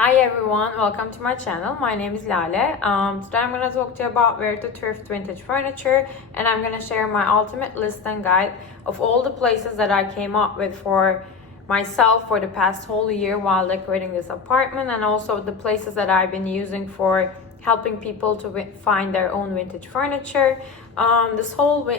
Hi everyone, welcome to my channel. My name is Lale. Today I'm going to talk to you about where to thrift vintage furniture, and I'm going to share my ultimate list and guide of all the places that I came up with for myself for the past whole year while decorating this apartment, and also the places that I've been using for helping people to find their own vintage furniture. This whole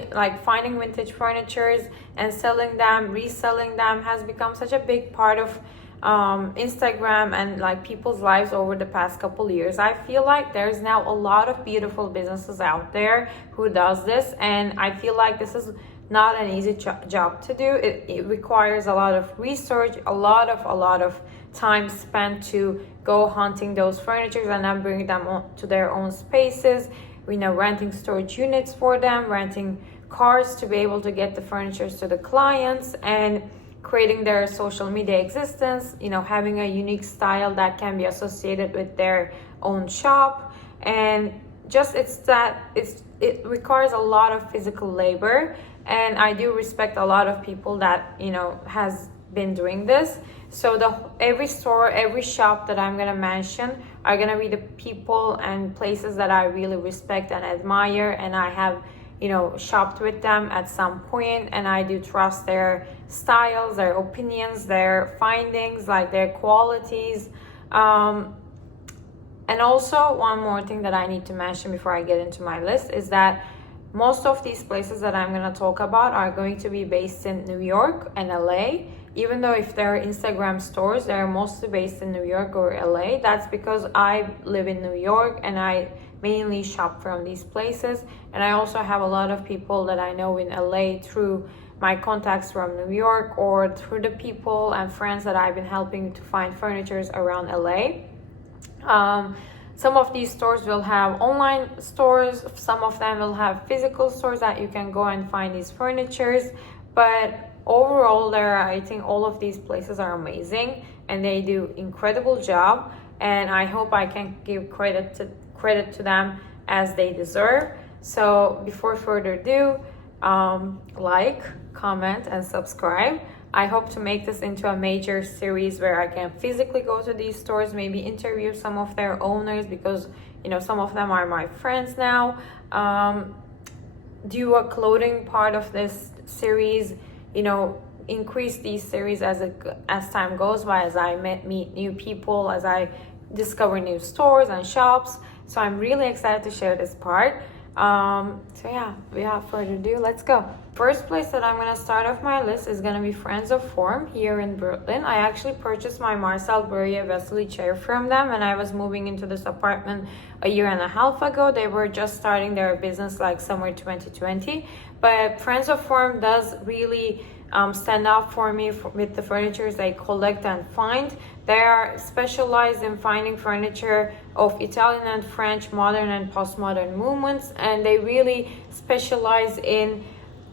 finding vintage furnitures and selling them, reselling them has become such a big part of Instagram and people's lives over the past couple years. I feel like there's now a lot of beautiful businesses out there who does this, and I feel like this is not an easy job to do. It requires a lot of research, a lot of time spent to go hunting those furnitures and then bring them to their own spaces, renting storage units for them, renting cars to be able to get the furnitures to the clients, and creating their social media existence, having a unique style that can be associated with their own shop. And just it requires a lot of physical labor, and I do respect a lot of people that has been doing this. So every store, every shop that I'm gonna mention are gonna be the people and places that I really respect and admire, and I have shopped with them at some point, and I do trust their styles, their opinions, their findings, their qualities. And also one more thing that I need to mention before I get into my list is that most of these places that I'm going to talk about are going to be based in New York and LA. Even though if they're Instagram stores, they're mostly based in New York or LA. That's because I live in New York and I mainly shop from these places, and I also have a lot of people that I know in LA through my contacts from New York or through the people and friends that I've been helping to find furnitures around LA. Some of these stores will have online stores, some of them will have physical stores that you can go and find these furnitures, but overall I think all of these places are amazing and they do incredible job, and I hope I can give credit to them as they deserve. So before further ado, like, comment, and subscribe. I hope to make this into a major series where I can physically go to these stores, maybe interview some of their owners, because some of them are my friends now. Do a clothing part of this series, increase these series as time goes by, as I meet new people, as I discover new stores and shops. So I'm really excited to share this part. So yeah, without further ado, let's go. First place that I'm going to start off my list is going to be Friends of Form here in Brooklyn. I actually purchased my Marcel Breuer Vesely chair from them when I was moving into this apartment a year and a half ago. They were just starting their business summer 2020, but Friends of Form does really stand out for me with the furniture they collect and find. They are specialized in finding furniture of Italian and French modern and postmodern movements, and they really specialize in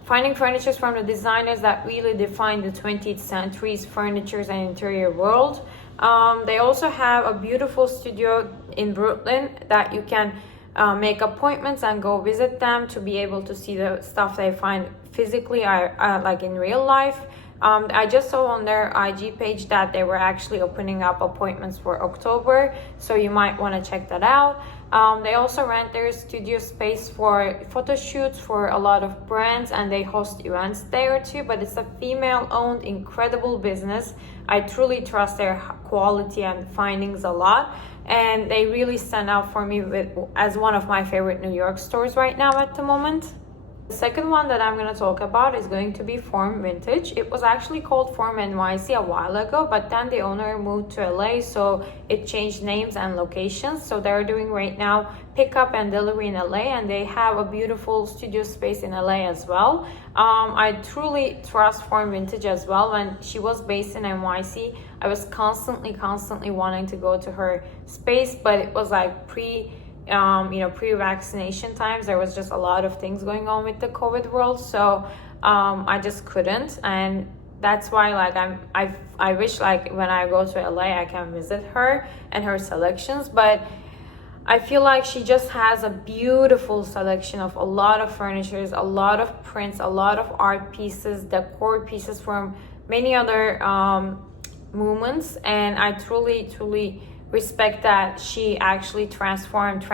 finding furniture from the designers that really define the 20th century's furniture and interior world. They also have a beautiful studio in Brooklyn that you can make appointments and go visit them to be able to see the stuff they find physically, like in real life. I just saw on their IG page that they were actually opening up appointments for October, so you might want to check that out. They also rent their studio space for photo shoots for a lot of brands, and they host events there too, but it's a female-owned, incredible business. I truly trust their quality and findings a lot, and they really stand out for me as one of my favorite New York stores right now at the moment. The second one that I'm going to talk about is going to be Form Vintage. It was actually called Form NYC a while ago, but then the owner moved to LA, so it changed names and locations. So they're doing right now pickup and delivery in LA, and they have a beautiful studio space in LA as well. I truly trust Form Vintage as well. When she was based in NYC, I was constantly wanting to go to her space, but it was pre-vaccination times. There was just a lot of things going on with the COVID world, so I just couldn't, and that's why I wish when I go to LA I can visit her and her selections. But I feel like she just has a beautiful selection of a lot of furnitures, a lot of prints, a lot of art pieces, decor pieces from many other movements, and I truly respect that she actually transformed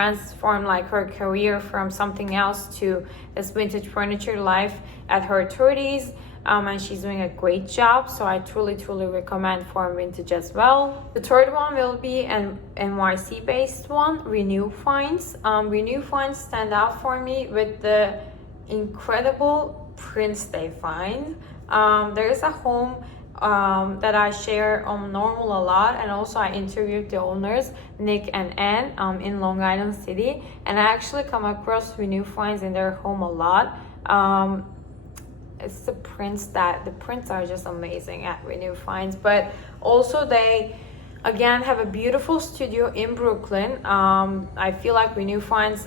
like her career from something else to this vintage furniture life at her 30s. And she's doing a great job, so I truly recommend for vintage as well. The third one will be an NYC based one, Renew Finds. Renew Finds stand out for me with the incredible prints they find. There is a home that I share on Normal a lot, and also I interviewed the owners, Nick and Ann, in Long Island City, and I actually come across Renew Finds in their home a lot. It's the prints are just amazing at Renew Finds, but also they again have a beautiful studio in Brooklyn. I feel like Renew Finds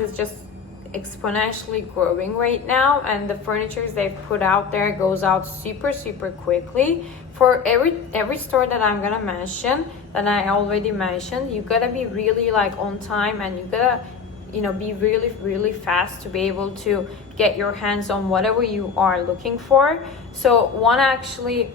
is just exponentially growing right now, and the furnitures they've put out there goes out super quickly. For every store that I'm gonna mention, that I already mentioned, you gotta be really like on time, and you gotta be really fast to be able to get your hands on whatever you are looking for. So one actually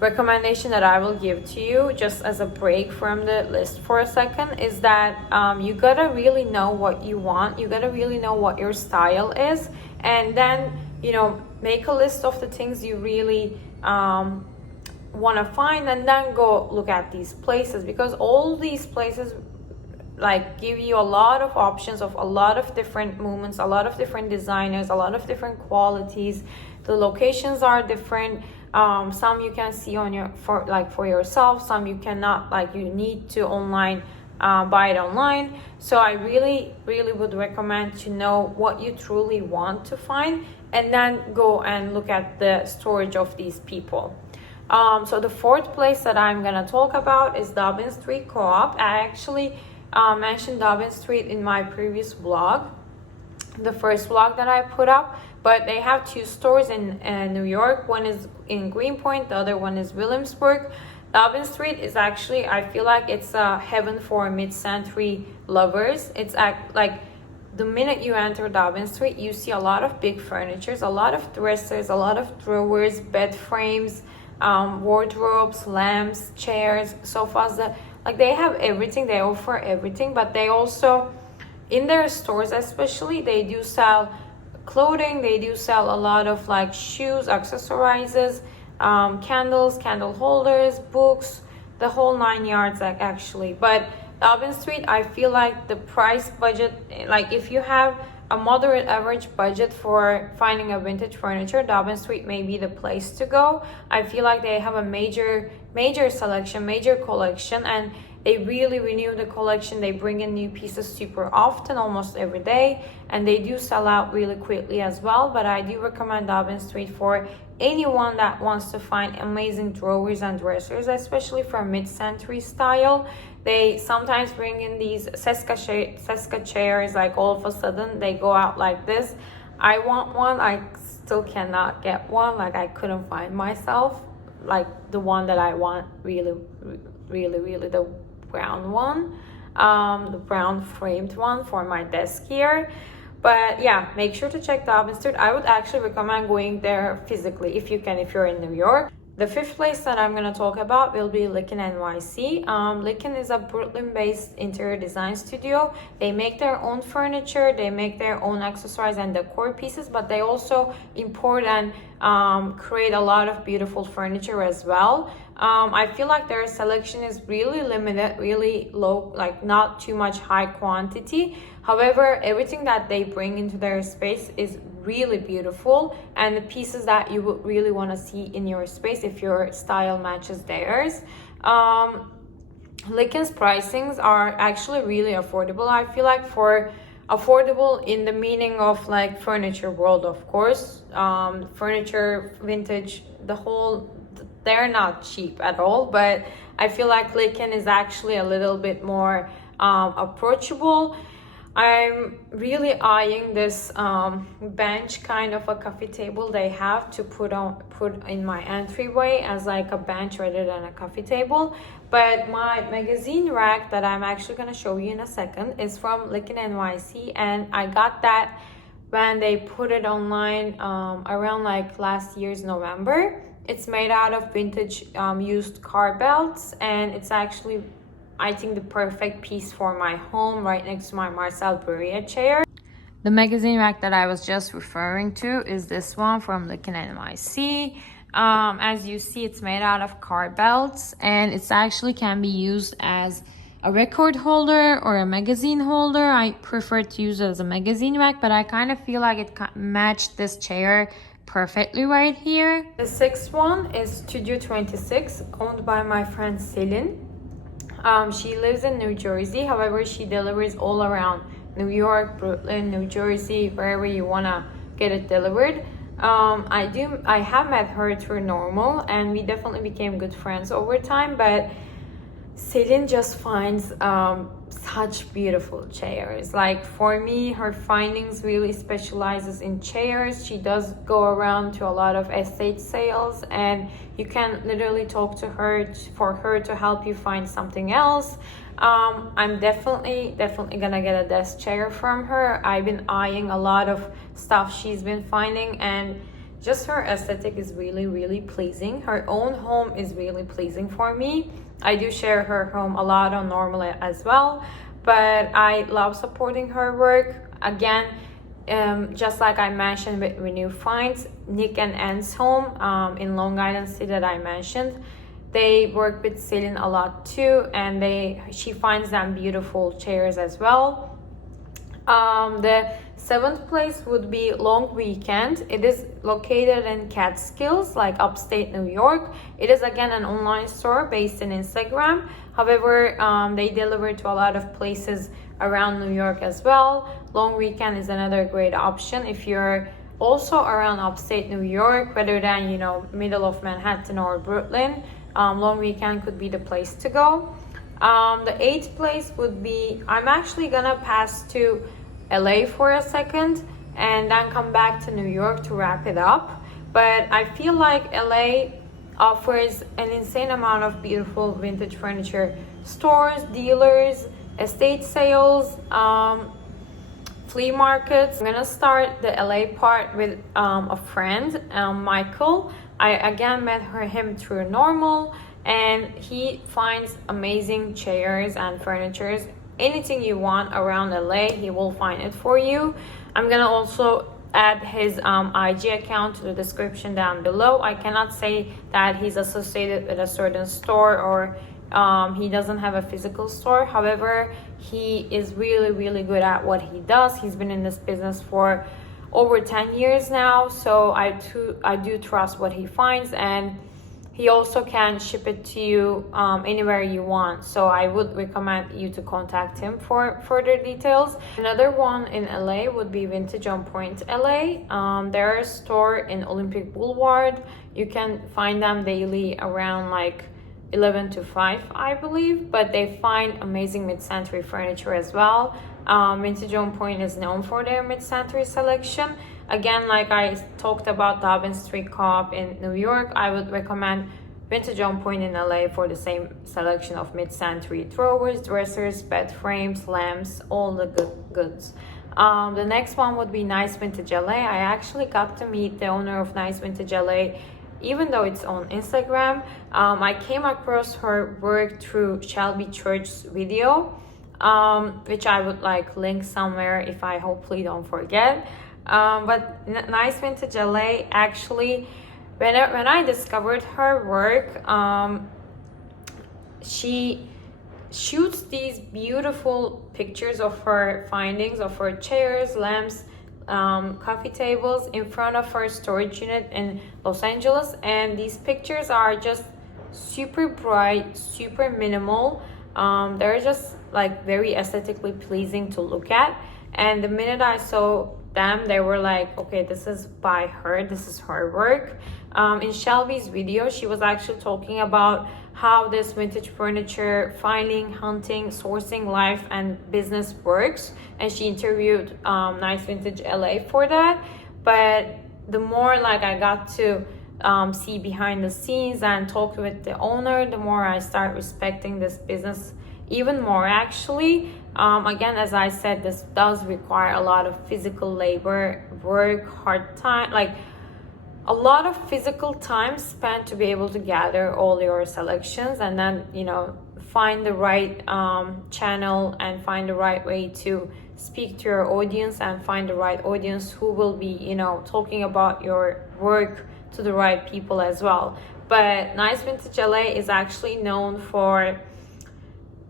recommendation that I will give to you, just as a break from the list for a second, is that you gotta really know what you want. You gotta really know what your style is, and then make a list of the things you really want to find, and then go look at these places, because all these places like give you a lot of options of a lot of different movements, a lot of different designers, a lot of different qualities. The locations are different. Some you can see for yourself, some you cannot, like you need to buy it online. So I really would recommend to know what you truly want to find, and then go and look at the storage of these people. So the fourth place that I'm gonna talk about is Dobbin Street Co-op. I actually mentioned Dobbin Street in my previous vlog, the first vlog that I put up, but they have two stores in New York. One is in Greenpoint, the other one is Williamsburg. Dobbin Street is actually, I feel like it's a heaven for mid-century lovers. It's like the minute you enter Dobbin Street, you see a lot of big furnitures, a lot of dressers, a lot of drawers, bed frames, wardrobes, lamps, chairs, sofas. Like they have everything, they offer everything, but they also, in their stores especially, they do sell clothing, they do sell a lot of like shoes, accessories, candles, candle holders, books, the whole 9 yards actually. But Dobbin Street, I feel like the price budget, like if you have a moderate average budget for finding a vintage furniture, Dobbin Street may be the place to go. I feel like they have a major selection, major collection, and they really renew the collection. They bring in new pieces super often, almost every day, and they do sell out really quickly as well. But I do recommend Dobbin Street for anyone that wants to find amazing drawers and dressers, especially for mid-century style. They sometimes bring in these Seska chairs, like all of a sudden they go out like this. I want one, I still cannot get one, like I couldn't find myself, like the one that I want, really the brown one, the brown framed one for my desk here. But yeah, make sure to check Dobbin Street. I would actually recommend going there physically if you can, if you're in New York. The fifth place that I'm going to talk about will be Weekend NYC. Weekend is a Brooklyn-based interior design studio. They make their own furniture, they make their own accessories and decor pieces, but they also import and create a lot of beautiful furniture as well. I feel like their selection is really limited, really low, like not too much high quantity. However, everything that they bring into their space is really beautiful, and the pieces that you would really want to see in your space if your style matches theirs. Weekend's pricings are actually really affordable. I feel like for affordable in the meaning of like furniture world, of course, furniture, vintage, they're not cheap at all, but I feel like Weekend is actually a little bit more approachable. I'm really eyeing this bench, kind of a coffee table they have to put in my entryway as like a bench rather than a coffee table. But my magazine rack that I'm actually going to show you in a second is from Weekend NYC, and I got that when they put it online around like last year's November. It's made out of vintage used car belts, and it's actually, I think, the perfect piece for my home right next to my Marcel Bruyere chair. The magazine rack that I was just referring to is this one from Weekend NYC. As you see, it's made out of car belts, and it's actually can be used as a record holder or a magazine holder. I prefer to use it as a magazine rack, but I kind of feel like it matched this chair perfectly right here. The sixth one is Studio 26, owned by my friend Celine. She lives in New Jersey, however she delivers all around New York, Brooklyn, New Jersey, wherever you wanna get it delivered. I have met her through Normal, and we definitely became good friends over time, but Celine just finds such beautiful chairs. Like, for me, her findings really specializes in chairs. She does go around to a lot of estate sales, and you can literally talk to her for her to help you find something else. I'm definitely gonna get a desk chair from her. I've been eyeing a lot of stuff she's been finding, and just her aesthetic is really pleasing. Her own home is really pleasing for me. I do share her home a lot on Normal as well, but I love supporting her work. Again, just like I mentioned with Renew Finds, Nick and Anne's home in Long Island City that I mentioned, they work with Celine a lot too, and she finds them beautiful chairs as well. The seventh place would be Long Weekend. It is located in Catskills, like upstate New York. It is again an online store based in Instagram. However, they deliver to a lot of places around New York as well. Long Weekend is another great option if you're also around upstate New York, rather than, you know, middle of Manhattan or Brooklyn. Long Weekend could be the place to go. The eighth place would be, I'm actually gonna pass to LA for a second and then come back to New York to wrap it up. But I feel like LA offers an insane amount of beautiful vintage furniture stores, dealers, estate sales, flea markets. I'm gonna start the LA part with a friend, Michael. I again met him through Normal, and he finds amazing chairs and furnitures. Anything you want around LA, he will find it for you. I'm gonna also add his IG account to the description down below. I cannot say that he's associated with a certain store or he doesn't have a physical store. However, he is really good at what he does. He's been in this business for over 10 years now, so I do trust what he finds, and he also can ship it to you anywhere you want. So I would recommend you to contact him for further details. Another one in LA would be Vintage on Point LA. They're a store in Olympic Boulevard. You can find them daily around like 11 to 5, I believe, but they find amazing mid-century furniture as well. Vintage on Point is known for their mid-century selection. Again, like I talked about Dobbin Street Coop in New York, I would recommend Vintage on Point in LA for the same selection of mid-century drawers, dressers, bed frames, lamps, all the goods. The next one would be Nice Vintage LA. I actually got to meet the owner of Nice Vintage LA, even though it's on Instagram. I came across her work through Shelby Church's video, which I would like link somewhere if I hopefully don't forget. But Nice Vintage LA, actually, when I discovered her work, she shoots these beautiful pictures of her findings of her chairs, lamps, coffee tables in front of her storage unit in Los Angeles, and these pictures are just super bright, super minimal. They're just like very aesthetically pleasing to look at, and the minute I saw them, they were like, okay, this is by her, this is her work. In Shelby's video, she was actually talking about how this vintage furniture finding, hunting, sourcing, life and business works, and she interviewed Nice Vintage LA for that. But the more like I got to see behind the scenes and talk with the owner, the more I start respecting this business even more, actually. Again, as I said, this does require a lot of physical labor, work, hard time, like a lot of physical time spent to be able to gather all your selections, and then find the right channel and find the right way to speak to your audience and find the right audience who will be talking about your work to the right people as well. But Nice Vintage LA is actually known for,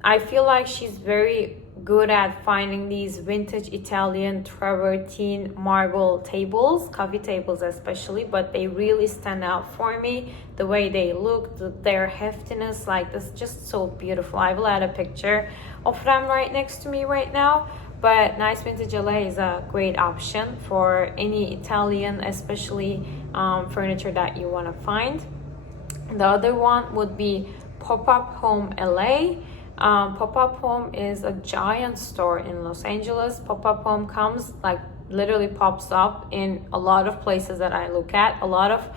I feel like she's very good at finding these vintage Italian travertine marble tables, coffee tables especially, but they really stand out for me. The way they look, their heftiness, like this, just so beautiful. I will add a picture of them right next to me right now. But Nice Vintage LA is a great option for any Italian, especially furniture that you want to find. The other one would be PopUp Home LA. PopUp Home is a giant store in Los Angeles. PopUp Home comes, like, literally pops up in a lot of places that I look at. A lot of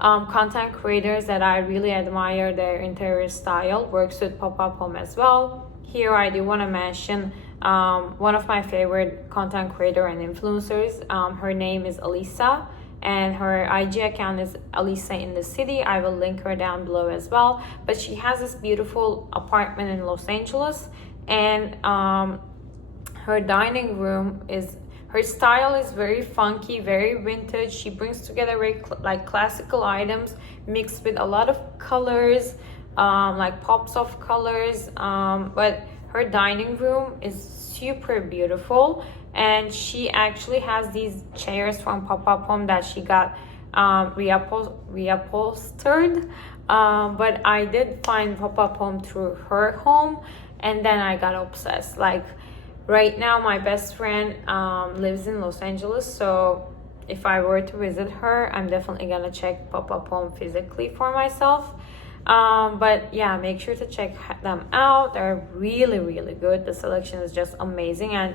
content creators that I really admire their interior style works with PopUp Home as well. Here I do want to mention one of my favorite content creator and influencers. Her name is Alisa, and her IG account is Alisa in the City. I will link her down below as well. But she has this beautiful apartment in Los Angeles, and her dining room her style is very funky, very vintage. She brings together very classical items mixed with a lot of colors, like pops of colors. But her dining room is super beautiful. And she actually has these chairs from PopUp Home that she got reupholstered. But I did find PopUp Home through her home, and then I got obsessed. Like, right now, my best friend lives in Los Angeles, so if I were to visit her, I'm definitely gonna check PopUp Home physically for myself. But yeah, make sure to check them out. They're really, really good. The selection is just amazing, and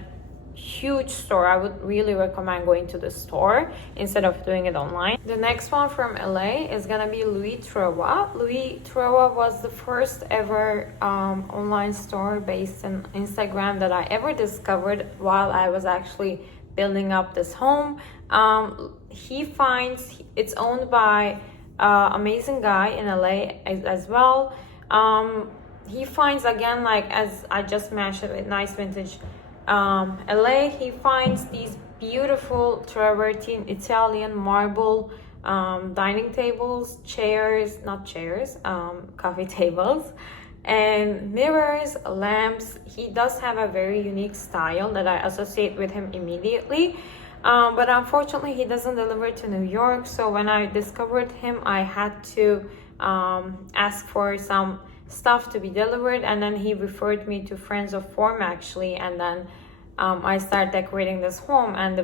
huge store. I would really recommend going to the store instead of doing it online. The next one from LA is gonna be Lui Trova. Lui Trova was the first ever online store based on Instagram that I ever discovered while I was actually building up this home. It's owned by amazing guy in LA as well. He finds, again, like as I just mentioned with Nice Vintage LA, he finds these beautiful travertine Italian marble dining tables, coffee tables, and mirrors, lamps. He does have a very unique style that I associate with him immediately. But unfortunately, he doesn't deliver to New York. So when I discovered him, I had to ask for some stuff to be delivered, and then he referred me to Friends of Form actually, and then I started decorating this home, and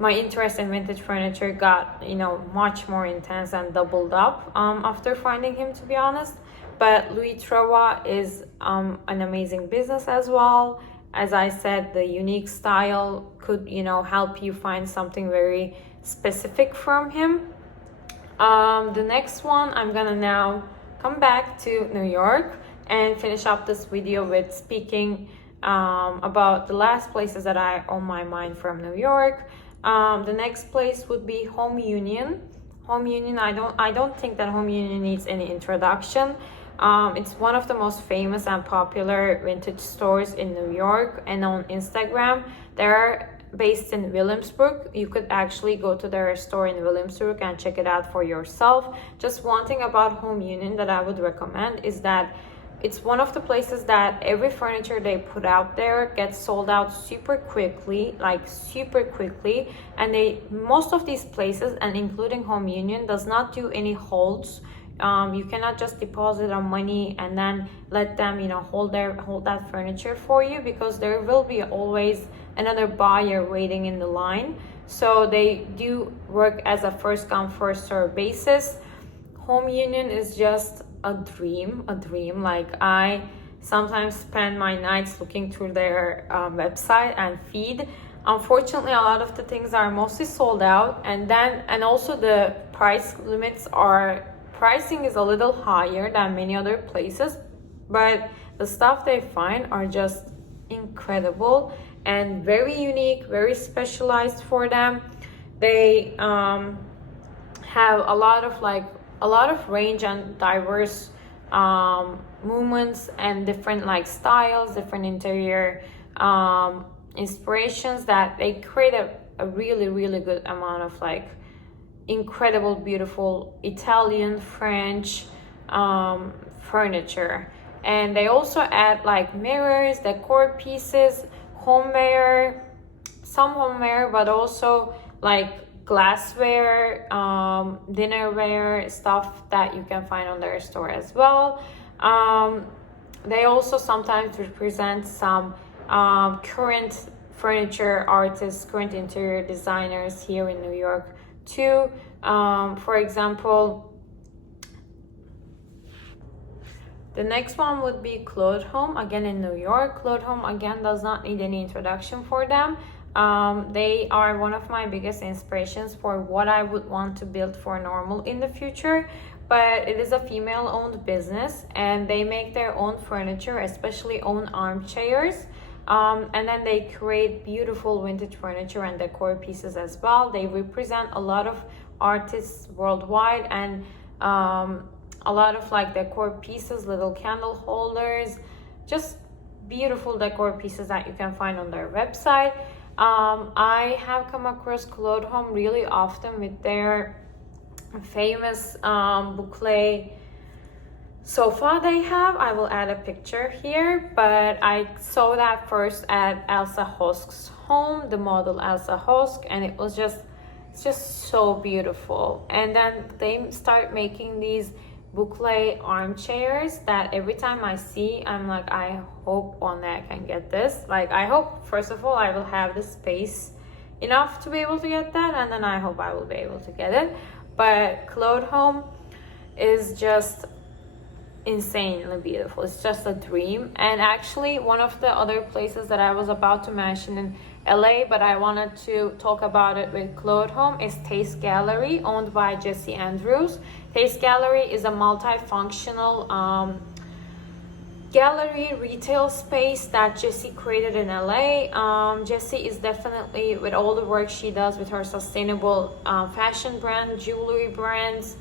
my interest in vintage furniture got much more intense and doubled up after finding him, to be honest. But Lui Trova is an amazing business as well. As I said, the unique style could help you find something very specific from him. The next one, I'm gonna now come back to New York and finish up this video with speaking about the last places that are on my mind from New York. The next place would be Home Union. Home Union, I don't think that Home Union needs any introduction. It's one of the most famous and popular vintage stores in New York and on Instagram. They're based in Williamsburg. You could actually go to their store in Williamsburg and check it out for yourself. Just one thing about Home Union that I would recommend is that it's one of the places that every furniture they put out there gets sold out super quickly, and most of these places, and including Home Union, does not do any holds. You cannot just deposit our money and then let them hold that furniture for you, because there will be always another buyer waiting in the line. So they do work as a first come first serve basis. Home Union is just a dream. Like, I sometimes spend my nights looking through their website and feed. Unfortunately, a lot of the things are mostly sold out, and also the pricing is a little higher than many other places, but the stuff they find are just incredible and very unique, very specialized for them. They have a lot of range and diverse movements and different like styles, different interior inspirations, that they create a really good amount of like incredible, beautiful Italian, French furniture. And they also add like mirrors, decor pieces, homeware, some homeware, but also like glassware, dinnerware, stuff that you can find on their store as well. They also sometimes represent some current furniture artists, current interior designers here in New York too. For example, the next one would be Lui Home, again in New York. Lui Home again does not need any introduction for them. They are one of my biggest inspirations for what I would want to build for Normal in the future. But it is a female-owned business, and they make their own furniture, especially own armchairs. And then they create beautiful vintage furniture and decor pieces as well. They represent a lot of artists worldwide, and a lot of like decor pieces, little candle holders, just beautiful decor pieces that you can find on their website. I have come across Lui Home really often with their famous boucle sofa they have. I will add a picture here, but I saw that first at Elsa Hosk's home, the model Elsa Hosk, and it's just so beautiful. And then they start making these boucle armchairs that every time I see, I'm like, I hope one day I can get this. Like, I hope, first of all, I will have the space enough to be able to get that, and then I hope I will be able to get it. But Lui Home is just insanely beautiful. It's just a dream. And actually, one of the other places that I was about to mention in LA, but I wanted to talk about it with Lui Home, is Tase Gallery, owned by Jesse Andrews. Tase Gallery is a multifunctional gallery retail space that Jessie created in LA. Jessie is definitely, with all the work she does with her sustainable fashion brand, jewelry brands,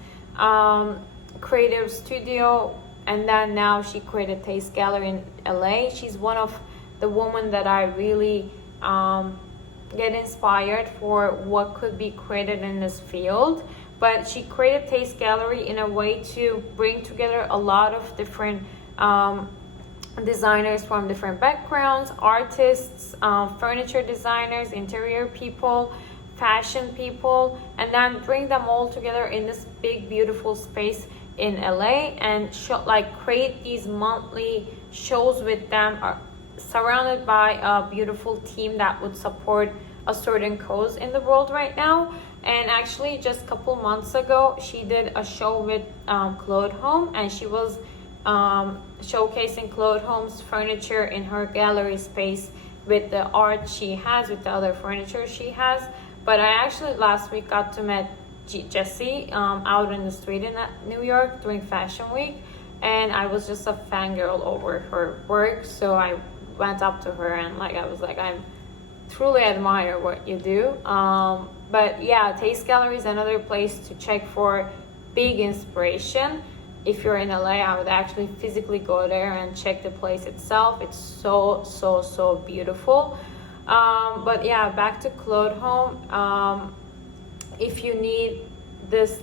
creative studio, and then now she created Tase Gallery in LA. She's one of the women that I really get inspired for what could be created in this field. But she created Tase Gallery in a way to bring together a lot of different designers from different backgrounds, artists, furniture designers, interior people, fashion people, and then bring them all together in this big beautiful space in LA and create these monthly shows with them, surrounded by a beautiful team that would support a certain cause in the world right now. And actually, just a couple months ago, she did a show with Lui Home, and she was showcasing Lui Home's furniture in her gallery space with the art she has, with the other furniture she has. But I actually last week got to meet Jessie out in the street in New York during Fashion Week, and I was just a fangirl over her work. So I went up to her and I was like, I truly admire what you do. But yeah, Tase Gallery is another place to check for big inspiration. If you're in LA, I would actually physically go there and check the place itself. It's so beautiful. But yeah, back to Lui Home. If you need this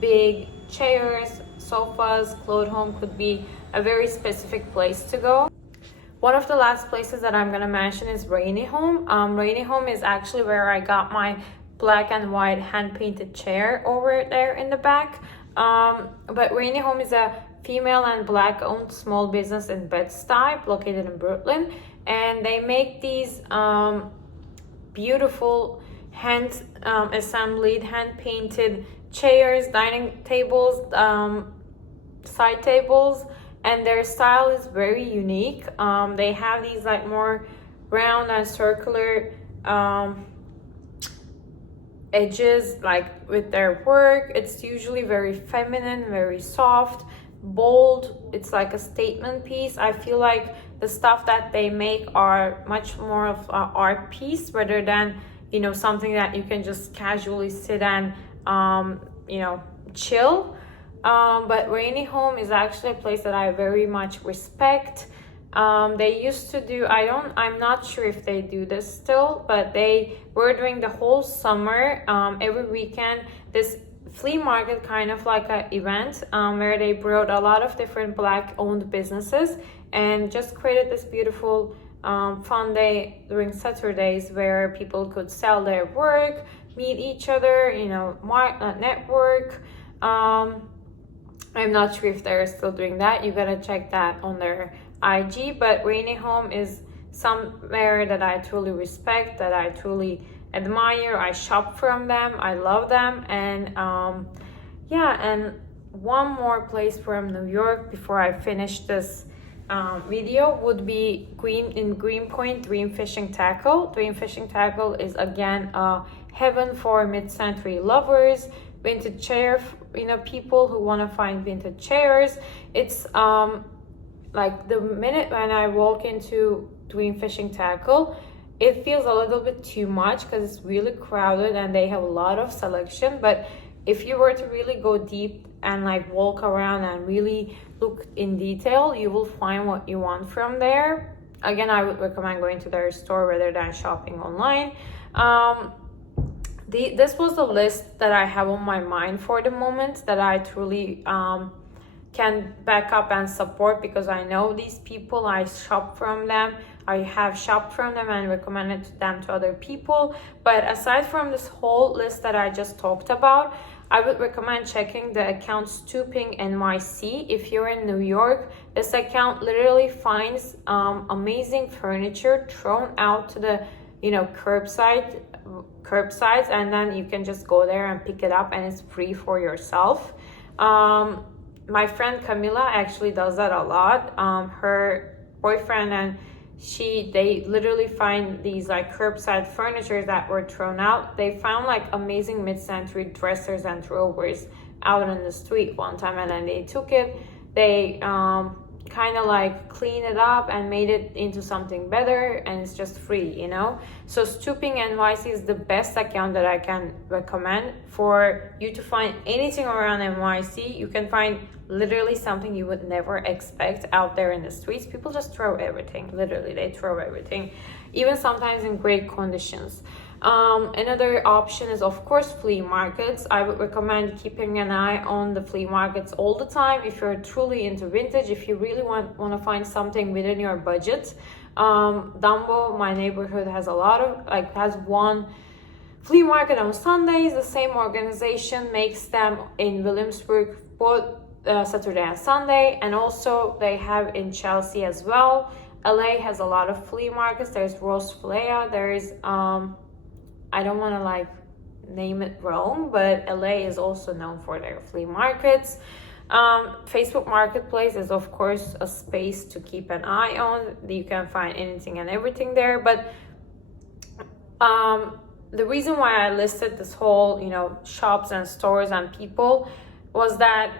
big chairs, sofas, Lui Home could be a very specific place to go. One of the last places that I'm gonna mention is Raini Home. Raini Home is actually where I got my black and white hand-painted chair over there in the back. But Raini Home is a female and black-owned small business in Bed-Stuy, located in Brooklyn, and they make these beautiful hand-assembled, hand-painted chairs, dining tables, side tables, and their style is very unique. They have these more round and circular edges with their work. It's usually very feminine, very soft, bold. It's like a statement piece. I feel like the stuff that they make are much more of an art piece rather than something that you can just casually sit and chill. But Raini Home is actually a place that I very much respect. They used to do, I'm not sure if they do this still, but they were doing the whole summer, every weekend, this flea market, kind of like an event, where they brought a lot of different Black owned businesses and just created this beautiful fun day during Saturdays where people could sell their work, meet each other, network. I'm not sure if they're still doing that. You gotta check that on their IG. But Raini Home is somewhere that I truly respect, that I truly admire. I shop from them. I love them. And and one more place from New York before I finish this video would be Greenpoint Dream Fishing Tackle. Dream Fishing Tackle is again a heaven for mid-century lovers, vintage chair, people who want to find vintage chairs. It's like the minute when I walk into Dream Fishing Tackle, it feels a little bit too much because it's really crowded and they have a lot of selection. But if you were to really go deep and like walk around and really look in detail, you will find what you want from there. Again, I would recommend going to their store rather than shopping online. This was the list that I have on my mind for the moment, that I truly can back up and support, because I know these people, I shop from them, I have shopped from them and recommended them to other people. But aside from this whole list that I just talked about, I would recommend checking the account Thrifting NYC. If you're in New York, this account literally finds amazing furniture thrown out to the curbsides, and then you can just go there and pick it up, and it's free for yourself. My friend Camila actually does that a lot. Her boyfriend and they literally find these like curbside furniture that were thrown out. They found like amazing mid-century dressers and drawers out on the street one time, and then they took it, they kind of like clean it up and made it into something better, and it's just free. So Thrifting NYC is the best account that I can recommend for you to find anything around NYC. You can find literally something you would never expect out there in the streets. People just throw everything. Literally, they throw everything, even sometimes in great conditions. Another option is, of course, flea markets. I would recommend keeping an eye on the flea markets all the time if you're truly into vintage, if you really want to find something within your budget. Dumbo, my neighborhood, has has one flea market on Sundays. The same organization makes them in Williamsburg both Saturday and Sunday, and also they have in Chelsea as well. LA has a lot of flea markets. There's Flea, there's I don't want to name it wrong, but LA is also known for their flea markets. Facebook Marketplace is, of course, a space to keep an eye on. You can find anything and everything there. But the reason why I listed this whole, shops and stores and people was that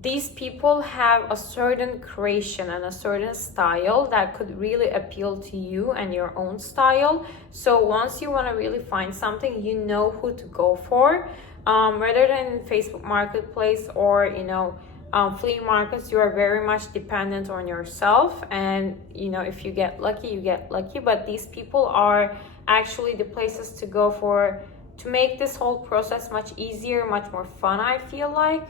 these people have a certain creation and a certain style that could really appeal to you and your own style. So once you want to really find something, you know who to go for. Rather than Facebook Marketplace or flea markets, you are very much dependent on yourself, and if you get lucky, you get lucky. But these people are actually the places to go for, to make this whole process much easier, much more fun, I feel like.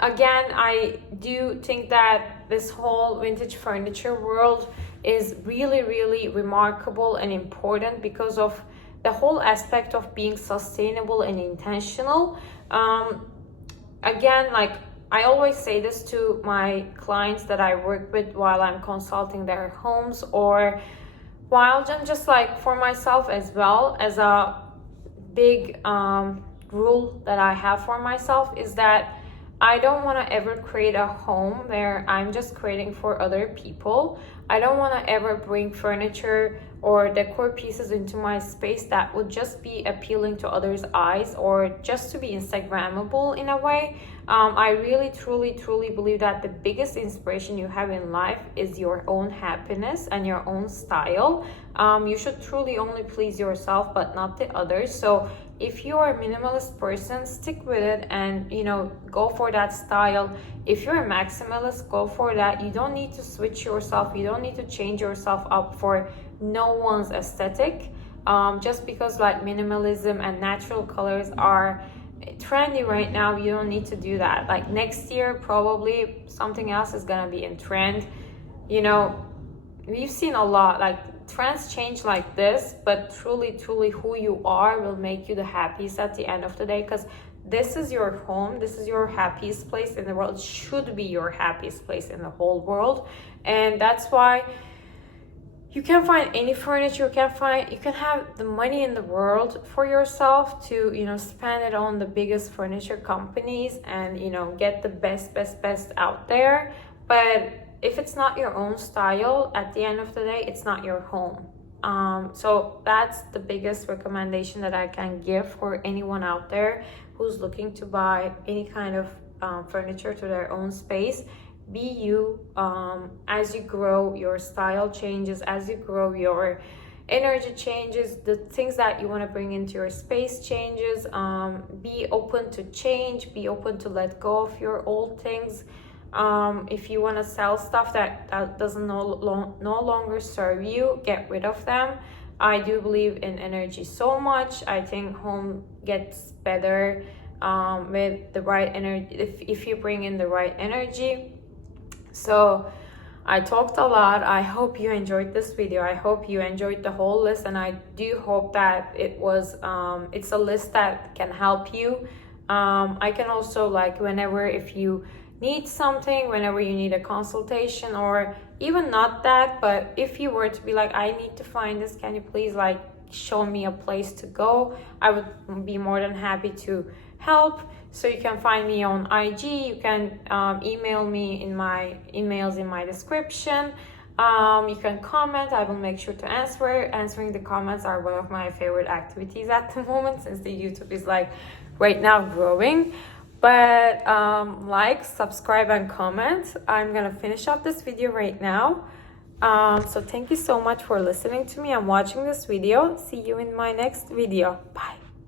Again, I do think that this whole vintage furniture world is really, really remarkable and important because of the whole aspect of being sustainable and intentional. Again, I always say this to my clients that I work with while I'm consulting their homes, or while just for myself as well, as a big rule that I have for myself is that I don't want to ever create a home where I'm just creating for other people. I don't want to ever bring furniture or decor pieces into my space that would just be appealing to others' eyes or just to be Instagrammable in a way. I really, truly believe that the biggest inspiration you have in life is your own happiness and your own style. You should truly only please yourself, but not the others. So if you are a minimalist person, stick with it and, you know, go for that style. If you're a maximalist, go for that. You don't need to switch yourself. You don't need to change yourself up for no one's aesthetic. Just because like minimalism and natural colors are trendy right now, you don't need to do that. Like next year, probably something else is gonna be in trend. You know, we've seen a lot, like trends change like this, but truly who you are will make you the happiest at the end of the day, because this is your home, this is your happiest place in the world. It should be your happiest place in the whole world. And that's why you can find any furniture, you can have the money in the world for yourself to, you know, spend it on the biggest furniture companies and, you know, get the best out there. But if it's not your own style, at the end of the day, it's not your home. So that's the biggest recommendation that I can give for anyone out there who's looking to buy any kind of furniture to their own space. Be you. As you grow, your style changes. As you grow, your energy changes. The things that you want to bring into your space changes. Be open to change. Be open to let go of your old things. If you want to sell stuff that doesn't no longer serve you, get rid of them. I do believe in energy so much. I think home gets better with the right energy, if you bring in the right energy. So I talked a lot. I hope you enjoyed this video. I hope you enjoyed the whole list, and I do hope that it's a list that can help you. I can also, like, whenever, if you need something, whenever you need a consultation, or even not that, but if you were to be like, I need to find this, can you please like show me a place to go, I would be more than happy to help. So you can find me on IG, you can email me in my emails in my description. You can comment. I will make sure to answer. Answering the comments are one of my favorite activities at the moment, since the YouTube is like right now growing. But like, subscribe, and comment. I'm gonna finish up this video right now. So thank you so much for listening to me and watching this video. See you in my next video. Bye.